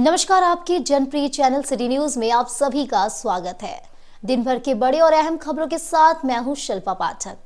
नमस्कार, आपके जनप्रिय channel city news में आप सभी का स्वागत है। दिन भर के बड़े और अहम खबरों के साथ मैं हूं शिल्पा पाठक।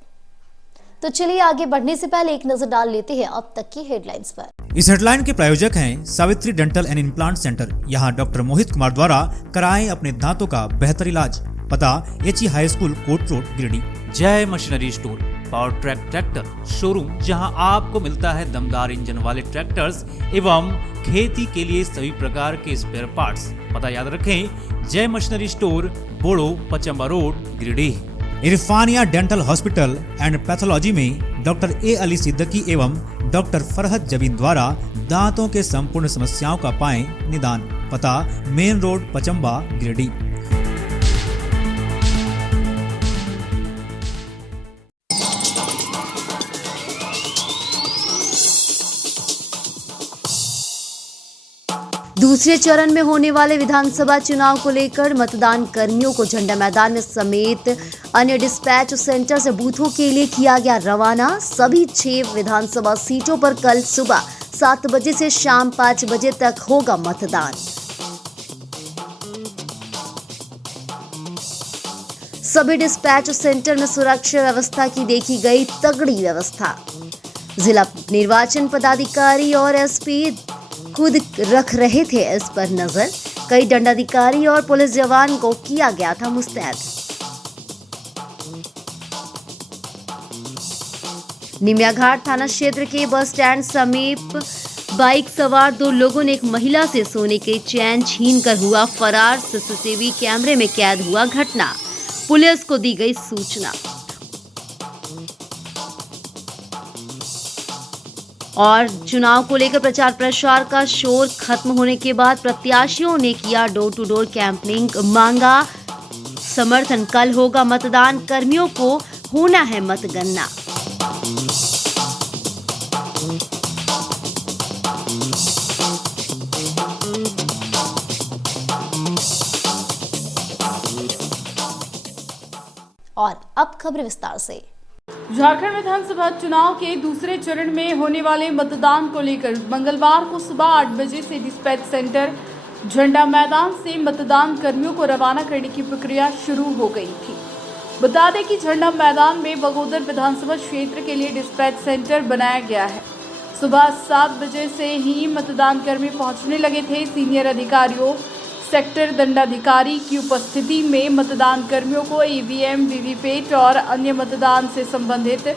तो चलिए आगे बढ़ने से पहले एक नजर डाल लेते हैं अब तक की हेडलाइंस पर। इस हेडलाइन के प्रायोजक हैं Savitri dental and implant centre. यहाँ डॉक्टर मोहित कुमार द्वारा कराएं अपने दांतों का बेहतर इलाज। पता एचई हाई स्कूल कोट road Giridih. Jai machinery store power track tractor showroom, जहां आपको मिलता है दमदार इंजन वाले ट्रैक्टर्स एवं खेती के लिए सभी प्रकार के स्पेयर पार्ट्स। पता याद रखें, Jai machinery store, Bodo, Pachamba road, Giridih. Irfania dental hospital and pathology में डॉक्टर ए अली सिद्दीकी एवं डॉक्टर फरहत जबीन द्वारा दांतों के संपूर्ण समस्याओं का पाएं निदान। पता मेन रोड, पचम्बा, गिरिडीह। दूसरे चरण में होने वाले विधानसभा चुनाव को लेकर मतदान कर्मियों को झंडा मैदान में समेत अन्य डिस्पैच सेंटर से बूथों के लिए किया गया रवाना। सभी 6 विधानसभा सीटों पर कल सुबह 7 बजे से शाम 5 बजे तक होगा मतदान। सभी डिस्पैच सेंटर में सुरक्षा व्यवस्था की देखी गई तगड़ी व्यवस्था। जिला निर्वाचन पदाधिकारी और एसपी खुद रख रहे थे इस पर नजर। कई दंडाधिकारी और पुलिस जवान को किया गया था मुस्तैद। निमियाघाट थाना क्षेत्र के बस स्टैंड समीप बाइक सवार 2 लोगों ने एक महिला से सोने के चैन छीनकर हुआ फरार। सीसीटीवी कैमरे में कैद हुआ घटना। पुलिस को दी गई सूचना। और चुनाव को लेकर प्रचार प्रसार का शोर खत्म होने के बाद प्रत्याशियों ने किया डोर टू डोर कैंपेनिंग, मांगा समर्थन। कल होगा मतदान, कर्मियों को होना है मतगणना। और अब खबर विस्तार से। झारखंड विधानसभा चुनाव के दूसरे चरण में होने वाले मतदान को लेकर मंगलवार को सुबह 8 बजे से डिस्पैच सेंटर झंडा मैदान से मतदान कर्मियों को रवाना करने की प्रक्रिया शुरू हो गई थी। बता दें कि झंडा मैदान में बगोदर विधानसभा क्षेत्र के लिए डिस्पैच सेंटर बनाया गया है। सुबह 7 बजे से ही मतदान कर्मी पहुंचने लगे थे। सीनियर अधिकारियों, सेक्टर दंडाधिकारी की उपस्थिति में मतदान कर्मियों को ईवीएम, वीवीपैट और अन्य मतदान से संबंधित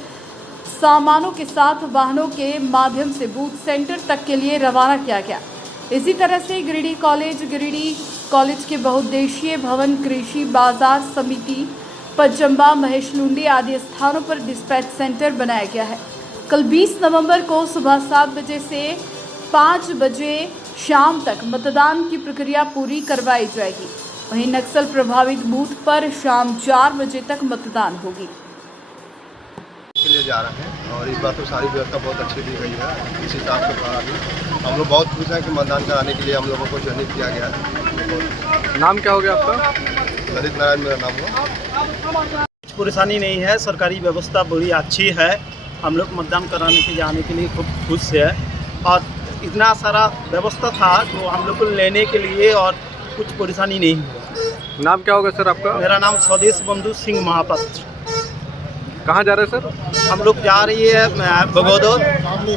सामानों के साथ वाहनों के माध्यम से बूथ सेंटर तक के लिए रवाना किया गया। इसी तरह से गिरिडीह कॉलेज के बहुउद्देशीय भवन, कृषि बाजार समिति, पचम्बा, महेशलुंडी आदि स्थानों पर डिस्पैच सेंटर बनाया गया है। कल 20 नवंबर को सुबह 7 बजे से 5 बजे शाम तक मतदान की प्रक्रिया पूरी करवाई जाएगी। वहीं नक्सल प्रभावित बूथ पर शाम 4 बजे तक मतदान होगी। के लिए जा रहे हैं और इस बार तो सारी व्यवस्था बहुत अच्छी दी गई है। इस हिसाब से द्वारा भी हम लोग बहुत खुश हैं कि मतदान कराने के लिए हम लोगों को चयनित किया गया है। नाम क्या हो गया आपका? ललित नारायण मेरा नाम हुआ। परेशानी नहीं है, सरकारी व्यवस्था बड़ी अच्छी है। हम लोग मतदान कराने के जाने के लिए खूब खुश है और इतना सारा व्यवस्था था तो हम लोग को लेने के लिए और कुछ परेशानी नहीं हुआ। नाम क्या होगा सर आपका? मेरा नाम स्वदेश बंधु सिंह महापात्र। कहाँ जा रहे हैं सर? हम लोग जा रही है बगोदर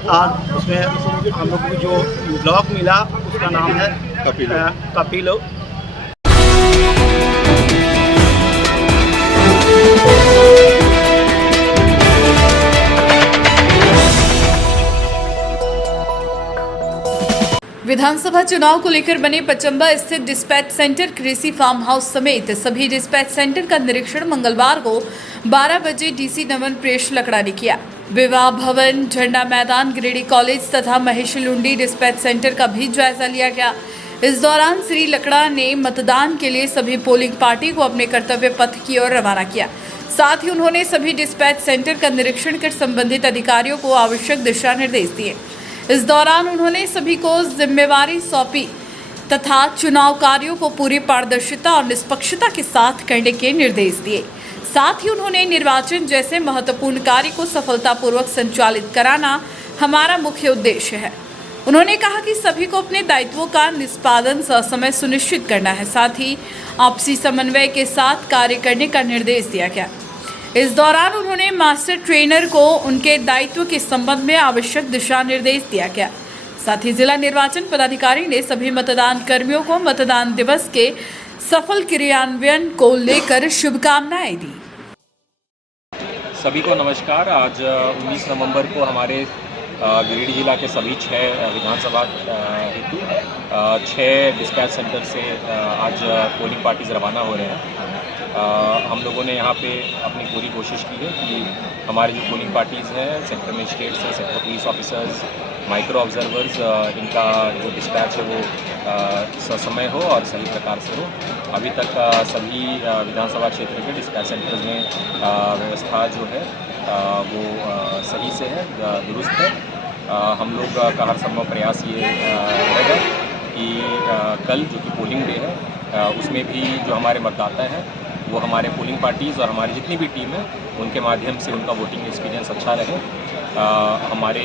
और उसमें हम लोग को जो ब्लॉक मिला उसका नाम है कपिलो। विधानसभा चुनाव को लेकर बने पचम्बा स्थित डिस्पैच सेंटर, कृषि फार्म हाउस समेत सभी डिस्पैच सेंटर का निरीक्षण मंगलवार को 12 बजे डीसी नमन प्रेष लकड़ा ने किया। विवाह भवन, झंडा मैदान, गिरिडीह कॉलेज तथा महेशलुंडी डिस्पैच सेंटर का भी जायजा लिया गया। इस दौरान श्री लकड़ा ने मतदान के लिए सभी पोलिंग पार्टी को अपने कर्तव्य पथ की ओर रवाना किया। साथ ही उन्होंने सभी डिस्पैच सेंटर का निरीक्षण कर संबंधित अधिकारियों को आवश्यक दिशा निर्देश दिए। इस दौरान उन्होंने सभी को जिम्मेवारी सौंपी तथा चुनाव कार्यों को पूरी पारदर्शिता और निष्पक्षता के साथ करने के निर्देश दिए। साथ ही उन्होंने निर्वाचन जैसे महत्वपूर्ण कार्य को सफलतापूर्वक संचालित कराना हमारा मुख्य उद्देश्य है। उन्होंने कहा कि सभी को अपने दायित्वों का निष्पादन ससमय सुनिश्चित करना है, साथ ही आपसी समन्वय के साथ कार्य करने का निर्देश दिया गया। इस दौरान उन्होंने मास्टर ट्रेनर को उनके दायित्व के संबंध में आवश्यक दिशा निर्देश दिया गया। साथ ही जिला निर्वाचन पदाधिकारी ने सभी मतदान कर्मियों को मतदान दिवस के सफल क्रियान्वयन को लेकर शुभकामनाएं दी। सभी को नमस्कार। आज 19 नवंबर को हमारे गिरिडीह जिला के सभी 6 विधानसभा हेतु 6 डिस्पैच सेंटर से आज पोलिंग पार्टीज रवाना हो रहे हैं। हम लोगों ने यहाँ पे अपनी पूरी कोशिश की है कि हमारे जो पोलिंग पार्टीज़ हैं, सेक्टर मजिस्ट्रेट्स हैं, sector police officers, micro observers, इनका जो डिस्पैच है वो ससमय हो और सही प्रकार से हो। अभी तक सभी विधानसभा क्षेत्र के डिस्पैच सेंटर्स में व्यवस्था जो है वो सही से है, दुरुस्त है। हम लोग का हर संभव प्रयास ये रहेगा कि कल जो कि पोलिंग डे है उसमें भी जो हमारे मतदाता हैं वो हमारे पोलिंग पार्टीज़ और हमारी जितनी भी टीम है उनके माध्यम से उनका वोटिंग एक्सपीरियंस अच्छा रहे। हमारे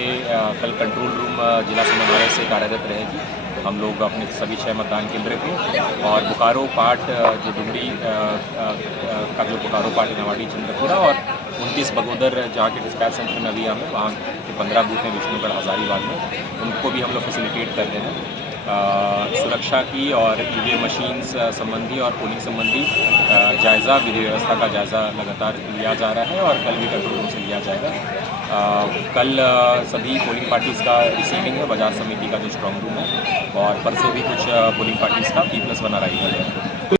कल कंट्रोल रूम जिला समन्वय से कार्यरत रहेगी। हम लोग अपने सभी 6 मतदान केंद्र पे और बोकारो पाट जो डुमरी का जो बोकारो पाट नवाड़ी चंद्रपुरा और 29 बगोदर जहाँ के डिस्पैच सेंटर में अभी हमें वहाँ के 15 बूथ हैं विष्णुगढ़ हजारीबाग में, उनको भी हम लोग फैसिलिटेट कर रहे हैं। सुरक्षा की और ईवीएम मशीन्स संबंधी और पोलिंग संबंधी जायज़ा, विधि व्यवस्था का जायज़ा लगातार लिया जा रहा है और कल भी कंट्रोल रूम से लिया जाएगा। कल सभी पोलिंग पार्टीज़ का रिसीविंग है बाजार समिति का जो स्ट्रॉन्ग रूम है और परसों भी कुछ पोलिंग पार्टीज़ का P+1 अराइवल है।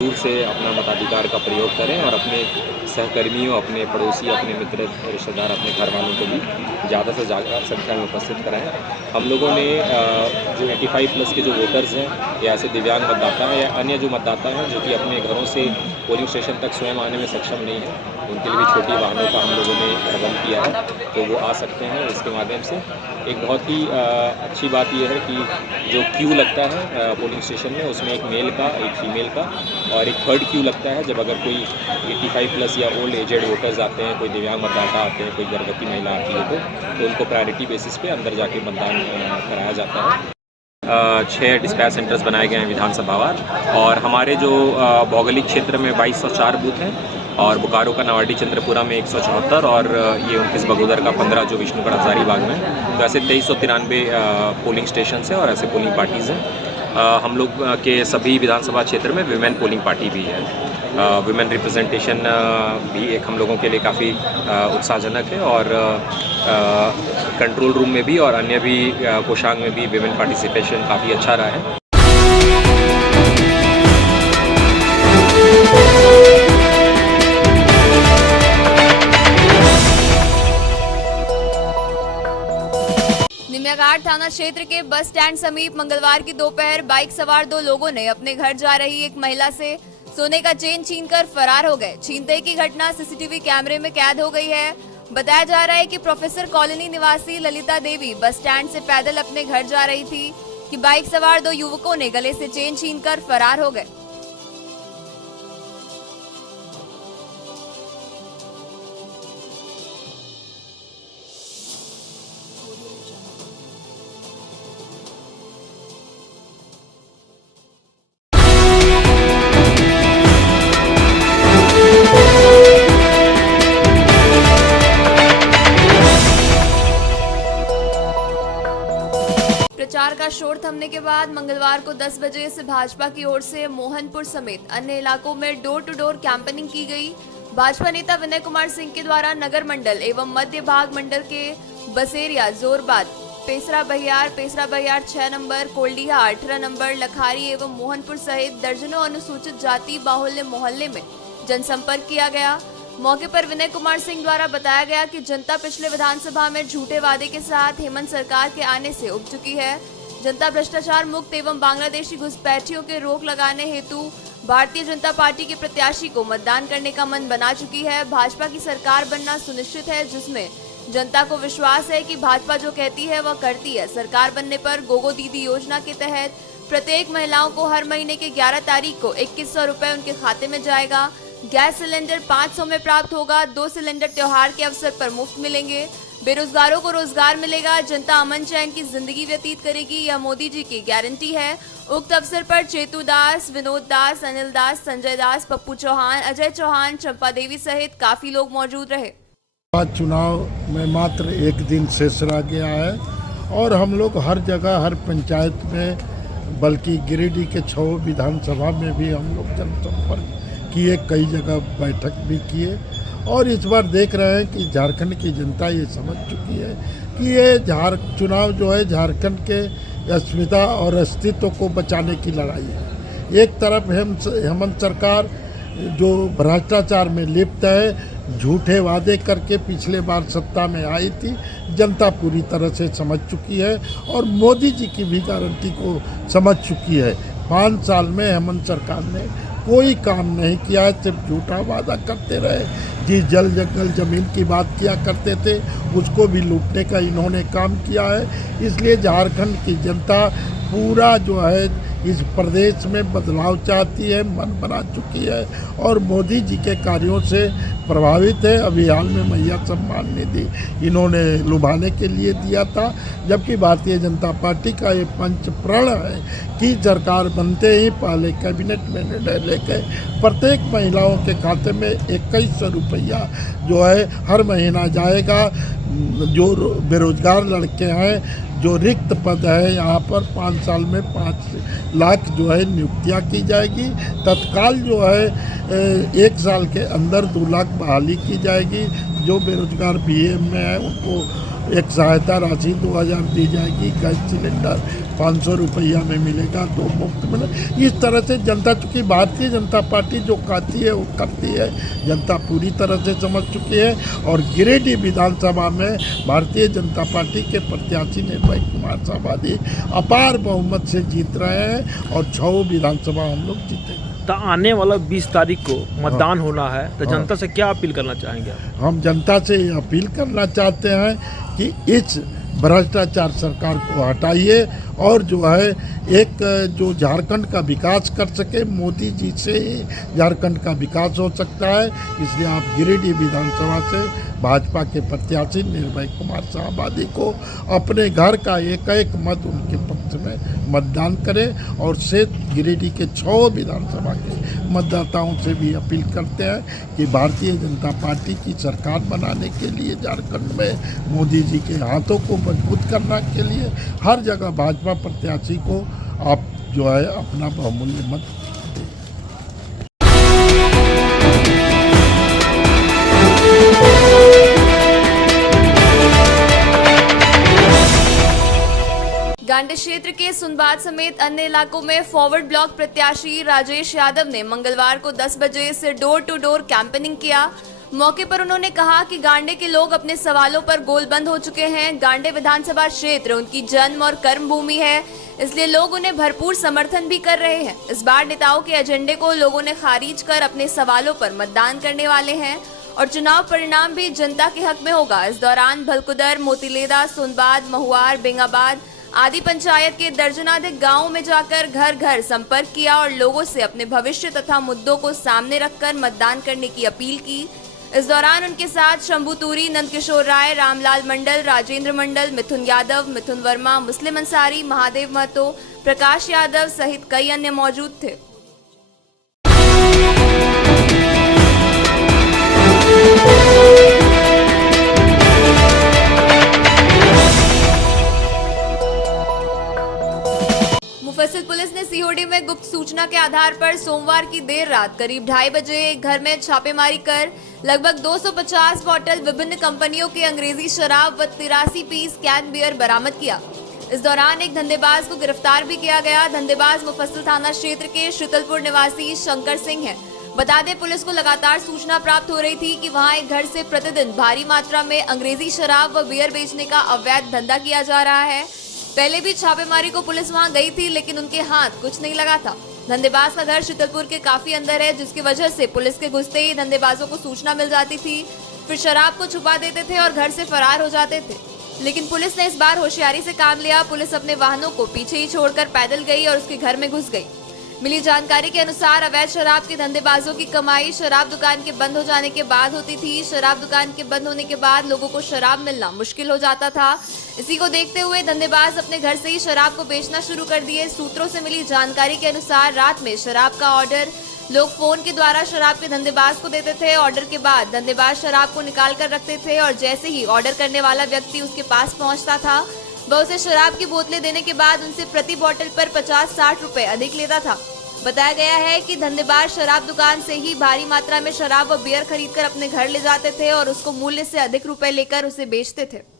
दूर से अपना मताधिकार का प्रयोग करें और अपने सहकर्मियों, अपने पड़ोसी, अपने मित्र, रिश्तेदार, अपने घर वालों को भी ज़्यादा से ज़्यादा संख्या में उपस्थित कराएं। हम लोगों ने जो 85+ के जो वोटर्स हैं या ऐसे दिव्यांग मतदाता हैं या अन्य जो मतदाता हैं जो कि अपने घरों से पोलिंग स्टेशन तक स्वयं आने में सक्षम नहीं है, उनके लिए भी छोटी वाहनों का हम लोगों ने प्रबंध किया है, तो वो आ सकते हैं इसके माध्यम से। एक बहुत ही अच्छी बात यह है कि जो क्यू लगता है पोलिंग स्टेशन में उसमें एक मेल का, एक फीमेल का और एक थर्ड क्यू लगता है जब अगर कोई 85+ या ओल्ड एजेड वोटर्स आते हैं, कोई दिव्यांग मतदाता आते हैं, कोई गर्भवती महिला आती है तो उनको प्रायोरिटी बेसिस पे अंदर जाके मतदान कराया जाता है। 6 डिस्पैच सेंटर्स बनाए गए हैं विधानसभावार और हमारे जो भौगोलिक क्षेत्र में 2204 बूथ हैं और बोकारो का नवाडी चंद्रपुरा में 174 और ये 29 बगोदर का 15 जो विष्णुगढ़ हजारीबाग में, तो ऐसे 2393 पोलिंग स्टेशन है और ऐसे पोलिंग पार्टीज़ हैं। हम लोग के सभी विधानसभा क्षेत्र में विमेन पोलिंग पार्टी भी है। विमेन रिप्रेजेंटेशन भी एक हम लोगों के लिए काफ़ी उत्साहजनक है और कंट्रोल रूम में भी और अन्य भी कोषांग में भी विमेन पार्टिसिपेशन काफ़ी अच्छा रहा है। निमियाघाट थाना क्षेत्र के बस स्टैंड समीप मंगलवार की दोपहर बाइक सवार 2 लोगों ने अपने घर जा रही एक महिला से सोने का चेन छीनकर फरार हो गए। छीनते की घटना सीसीटीवी कैमरे में कैद हो गई है। बताया जा रहा है कि प्रोफेसर कॉलोनी निवासी ललिता देवी बस स्टैंड से पैदल अपने घर जा रही थी कि बाइक सवार 2 युवकों ने गले से चेन छीनकर फरार हो गए। प्रचार का शोर थमने के बाद मंगलवार को 10 बजे से भाजपा की ओर से मोहनपुर समेत अन्य इलाकों में डोर टू डोर कैंपेनिंग की गई। भाजपा नेता विनय कुमार सिंह के द्वारा नगर मंडल एवं मध्य भाग मंडल के बसेरिया, जोरबाद, पेसरा बहियार 6 नंबर, कोल्डिया 18 नंबर, लखारी एवं मोहनपुर सहित दर्जनों अनुसूचित जाति बाहुल्य मोहल्ले में जनसंपर्क किया गया। मौके पर विनय कुमार सिंह द्वारा बताया गया कि जनता पिछले विधानसभा में झूठे वादे के साथ हेमंत सरकार के आने से उब चुकी है। जनता भ्रष्टाचार मुक्त एवं बांग्लादेशी घुसपैठियों के रोक लगाने हेतु भारतीय जनता पार्टी के प्रत्याशी को मतदान करने का मन बना चुकी है। भाजपा की सरकार बनना सुनिश्चित है, जिसमें जनता को विश्वास है कि भाजपा जो कहती है वह करती है। सरकार बनने पर गोगो दीदी योजना के तहत प्रत्येक महिलाओं को हर महीने की 11 तारीख को 2100 रुपए उनके खाते में जाएगा। गैस सिलेंडर 500 में प्राप्त होगा। 2 सिलेंडर त्योहार के अवसर पर मुफ्त मिलेंगे। बेरोजगारों को रोजगार मिलेगा, जनता अमन चैन की जिंदगी व्यतीत करेगी, यह मोदी जी की गारंटी है। उक्त अवसर पर चेतु दास, विनोद दास, अनिल दास, संजय दास, पप्पू चौहान, अजय चौहान, चंपा देवी सहित काफी लोग मौजूद रहे। चुनाव में मात्र एक दिन शेष रह गया है और हम लोग हर जगह, हर पंचायत में, बल्कि गिरिडीह के 6 विधानसभा में भी हम लोग जनसंपर्क किए, कई जगह बैठक भी किए और इस बार देख रहे हैं कि झारखंड की जनता ये समझ चुकी है कि ये चुनाव जो है झारखंड के अस्मिता और अस्तित्व को बचाने की लड़ाई है। एक तरफ हेमंत सरकार जो भ्रष्टाचार में लिप्त है, झूठे वादे करके पिछले बार सत्ता में आई थी, जनता पूरी तरह से समझ चुकी है और मोदी जी की भी गारंटी को समझ चुकी है। 5 साल में हेमंत सरकार ने कोई काम नहीं किया है, सिर्फ झूठा वादा करते रहे। जिस जल जंगल ज़मीन की बात किया करते थे उसको भी लूटने का इन्होंने काम किया है। इसलिए झारखंड की जनता पूरा जो है इस प्रदेश में बदलाव चाहती है, मन बना चुकी है और मोदी जी के कार्यों से प्रभावित है। अभी हाल में मैया सम्मान निधि इन्होंने लुभाने के लिए दिया था, जबकि भारतीय जनता पार्टी का ये पंच प्रण है कि सरकार बनते ही पहले कैबिनेट में निर्णय लेकर प्रत्येक महिलाओं के खाते में 2100 रुपया जो है हर महीना जाएगा। जो बेरोजगार लड़के हैं, जो रिक्त पद है, यहाँ पर 5 साल में 5 लाख जो है नियुक्तियाँ की जाएगी। तत्काल जो है 1 साल के अंदर 2 लाख बहाली की जाएगी। जो बेरोजगार बीएम में है उनको एक सहायता राशि 2000 दी जाएगी। गैस सिलेंडर 500 रुपया में मिलेगा, 2 मुफ्त मिले। इस तरह से जनता, चूँकि भारतीय जनता पार्टी जो कहती है वो करती है, जनता पूरी तरह से समझ चुकी है। और गिरिडीह विधानसभा में भारतीय जनता पार्टी के प्रत्याशी निर्भय कुमार साबादी अपार बहुमत से जीत रहे हैं और 6 विधानसभा हम लोग जीतेंगे। तो आने वाला 20 तारीख को मतदान होना है, तो जनता से क्या अपील करना चाहेंगे आप? हम जनता से अपील करना चाहते हैं कि इस भ्रष्टाचार सरकार को हटाइए और जो है एक जो झारखंड का विकास कर सके, मोदी जी से ही झारखंड का विकास हो सकता है। इसलिए आप गिरिडीह विधानसभा से भाजपा के प्रत्याशी निर्भय कुमार साबादी को अपने घर का एक मत उनके पक्ष में मतदान करें और से गिरिडीह के 6 विधानसभा के मतदाताओं से भी अपील करते हैं कि भारतीय जनता पार्टी की सरकार बनाने के लिए झारखंड में मोदी जी के हाथों को मजबूत करने के लिए हर जगह भाजपा प्रत्याशी को आप जो है अपना बहुमूल्य मत दें। गांडी क्षेत्र के सुनबात समेत अन्य इलाकों में फॉरवर्ड ब्लॉक प्रत्याशी राजेश यादव ने मंगलवार को 10 बजे से डोर टू डोर कैंपेनिंग किया। मौके पर उन्होंने कहा कि गांडे के लोग अपने सवालों पर गोलबंद हो चुके हैं। गांडे विधानसभा क्षेत्र उनकी जन्म और कर्म भूमि है, इसलिए लोग उन्हें भरपूर समर्थन भी कर रहे हैं। इस बार नेताओं के एजेंडे को लोगों ने खारिज कर अपने सवालों पर मतदान करने वाले हैं और चुनाव परिणाम भी जनता के हक में होगा। इस दौरान भलकुदर, मोतीलेदा, सोनबाद, महुआर, बेंगाबाद आदि पंचायत के दर्जनाधिक गांवों में जाकर घर घर संपर्क किया और लोगों से अपने भविष्य तथा मुद्दों को सामने रखकर मतदान करने की अपील की। इस दौरान उनके साथ शंभू तूरी, नंदकिशोर राय, रामलाल मंडल, राजेंद्र मंडल, मिथुन यादव, मिथुन वर्मा, मुस्लिम अंसारी, महादेव महतो, प्रकाश यादव सहित कई अन्य मौजूद थे। मुफस्सिल पुलिस ने सीहोडी में गुप्त सूचना के आधार पर सोमवार की देर रात करीब 2:30 बजे एक घर में छापेमारी कर लगभग 250 बोतल विभिन्न कंपनियों के अंग्रेजी शराब व 83 पीस कैन बियर बरामद किया। इस दौरान एक धंधेबाज को गिरफ्तार भी किया गया। धंधेबाज मुफस्सिल थाना क्षेत्र के शीतलपुर निवासी शंकर सिंह है। बता दें, पुलिस को लगातार सूचना प्राप्त हो रही थी कि वहां एक घर से प्रतिदिन भारी मात्रा में अंग्रेजी शराब व बियर बेचने का अवैध धंधा किया जा रहा है। पहले भी छापेमारी को पुलिस वहां गई थी, लेकिन उनके हाथ कुछ नहीं लगा था। धंधेबाज का घर शीतलपुर के काफी अंदर है, जिसकी वजह से पुलिस के घुसते ही धंधेबाजों को सूचना मिल जाती थी, फिर शराब को छुपा देते थे और घर से फरार हो जाते थे। लेकिन पुलिस ने इस बार होशियारी से काम लिया। पुलिस अपने वाहनों को पीछे ही छोड़कर पैदल गई और उसके घर में घुस गई। मिली जानकारी के अनुसार अवैध शराब के धंधेबाजों की कमाई शराब दुकान के बंद हो जाने के बाद होती थी। शराब दुकान के बंद होने के बाद लोगों को शराब मिलना मुश्किल हो जाता था। इसी को देखते हुए धंधेबाज अपने घर से ही शराब को बेचना शुरू कर दिए। सूत्रों से मिली जानकारी के अनुसार रात में शराब का ऑर्डर लोग फोन के द्वारा शराब के धंधेबाज को देते थे। ऑर्डर के बाद धंधेबाज शराब को निकाल कर रखते थे और जैसे ही ऑर्डर करने वाला व्यक्ति उसके पास पहुंचता था वह उसे शराब की बोतलें देने के बाद उनसे प्रति बोतल पर 50-60 रुपए अधिक लेता था। बताया गया है कि धंधेबाज शराब दुकान से ही भारी मात्रा में शराब व बियर खरीदकर अपने घर ले जाते थे और उसको मूल्य से अधिक रुपए लेकर उसे बेचते थे।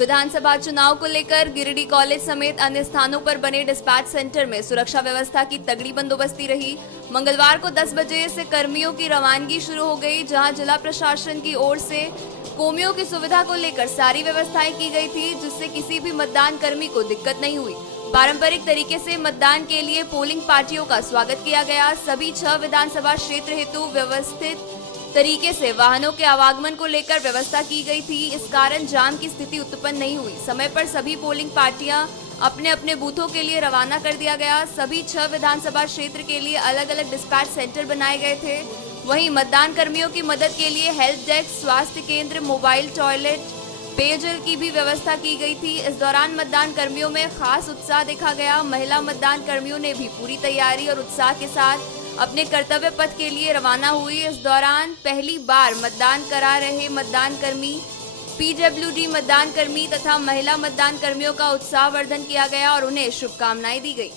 विधानसभा चुनाव को लेकर गिरिडीह कॉलेज समेत अन्य स्थानों पर बने डिस्पैच सेंटर में सुरक्षा व्यवस्था की तगड़ी बंदोबस्ती रही। मंगलवार को 10 बजे से कर्मियों की रवानगी शुरू हो गई, जहां जिला प्रशासन की ओर से कोमियों की सुविधा को लेकर सारी व्यवस्थाएं की गई थी, जिससे किसी भी मतदान कर्मी को दिक्कत नहीं हुई। पारंपरिक तरीके से मतदान के लिए पोलिंग पार्टियों का स्वागत किया गया। सभी 6 विधानसभा क्षेत्र हेतु व्यवस्थित तरीके से वाहनों के आवागमन को लेकर व्यवस्था की गई थी। इस कारण जाम की स्थिति उत्पन्न नहीं हुई। समय पर सभी पोलिंग पार्टियां अपने अपने बूथों के लिए रवाना कर दिया गया। सभी 6 विधानसभा क्षेत्र के लिए अलग अलग डिस्पैच सेंटर बनाए गए थे। वहीं मतदान कर्मियों की मदद के लिए हेल्प डेस्क, स्वास्थ्य केंद्र, मोबाइल टॉयलेट, पेयजल की भी व्यवस्था की गई थी। इस दौरान मतदान कर्मियों में खास उत्साह देखा गया। महिला मतदान कर्मियों ने भी पूरी तैयारी और उत्साह के साथ अपने कर्तव्य पथ के लिए रवाना हुई। इस दौरान पहली बार मतदान करा रहे मतदान कर्मी, पीडब्ल्यूडी मतदान कर्मी तथा महिला मतदान कर्मियों का उत्साहवर्धन किया गया और उन्हें शुभकामनाएं दी गई।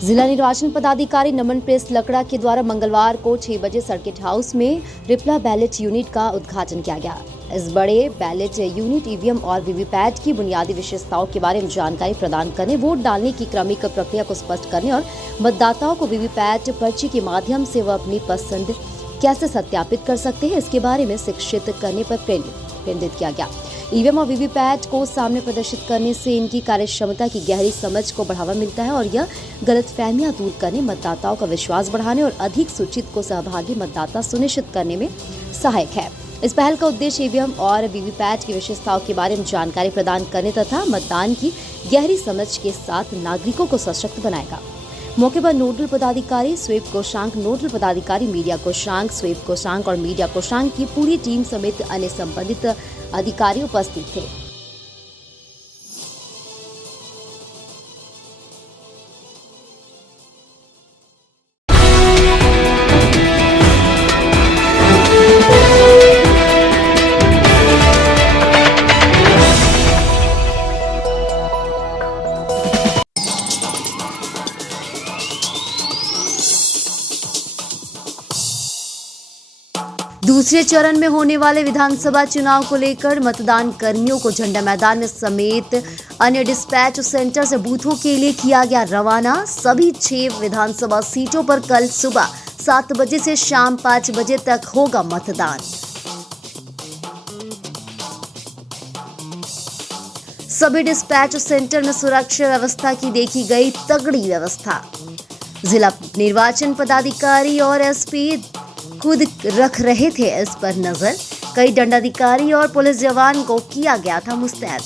जिला निर्वाचन पदाधिकारी नमन प्रेस लकड़ा के द्वारा मंगलवार को 6 बजे सर्किट हाउस में रिप्ला बैलेट यूनिट का उद्घाटन किया गया। इस बड़े बैलेट यूनिट ईवीएम और वीवीपैट की बुनियादी विशेषताओं के बारे में जानकारी प्रदान करने, वोट डालने की क्रमिक प्रक्रिया को स्पष्ट करने और मतदाताओं को वीवीपैट पर्ची के माध्यम से वह अपनी पसंद कैसे सत्यापित कर सकते हैं, इसके बारे में शिक्षित करने पर केंद्रित किया गया। ईवीएम और वीवीपैट को सामने प्रदर्शित करने से इनकी कार्यक्षमता की गहरी समझ को बढ़ावा मिलता है और यह गलतफहमियां दूर करने, मतदाताओं का विश्वास बढ़ाने और अधिक सूचित को सहभागी मतदाता सुनिश्चित करने में सहायक है। इस पहल का उद्देश्य ईवीएम और वीवीपैट की विशेषताओं के बारे में जानकारी प्रदान करने तथा मतदान की गहरी समझ के साथ नागरिकों को सशक्त बनाएगा। मौके पर नोडल पदाधिकारी स्वीप कोषांक, नोडल पदाधिकारी मीडिया कोषांक, स्वीप कोषांक और मीडिया कोषांक की पूरी टीम समेत अन्य संबंधित अधिकारी उपस्थित थे। दूसरे चरण में होने वाले विधानसभा चुनाव को लेकर मतदान कर्मियों को झंडा मैदान समेत अन्य डिस्पैच सेंटर से बूथों के लिए किया गया रवाना। सभी 6 विधानसभा सीटों पर कल सुबह 7 बजे से शाम 5 बजे तक होगा मतदान। सभी डिस्पैच सेंटर में सुरक्षा व्यवस्था की देखी गई तगड़ी व्यवस्था। जिला निर्वाचन पदाधिकारी और एसपी खुद रख रहे थे इस पर नजर। कई दंडाधिकारी और पुलिस जवान को किया गया था मुस्तैद।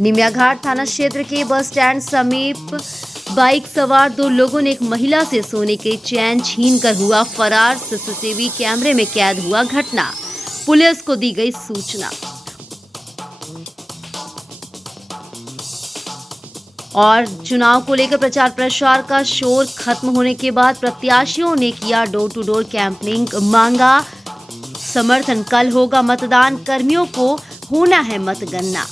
निमियाघाट थाना क्षेत्र के बस स्टैंड समीप बाइक सवार 2 लोगों ने एक महिला से सोने के चैन छीनकर हुआ फरार। सीसीटीवी कैमरे में कैद हुआ घटना। पुलिस को दी गई सूचना। और चुनाव को लेकर प्रचार प्रसार का शोर खत्म होने के बाद प्रत्याशियों ने किया डोर टू डोर कैंपेनिंग, मांगा समर्थन। कल होगा मतदान, कर्मियों को होना है मतगणना।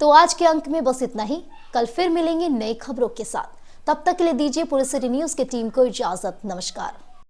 तो आज के अंक में बस इतना ही। कल फिर मिलेंगे नई खबरों के साथ। तब तक के लिए दीजिए पूरे सिटी न्यूज की टीम को इजाजत। नमस्कार।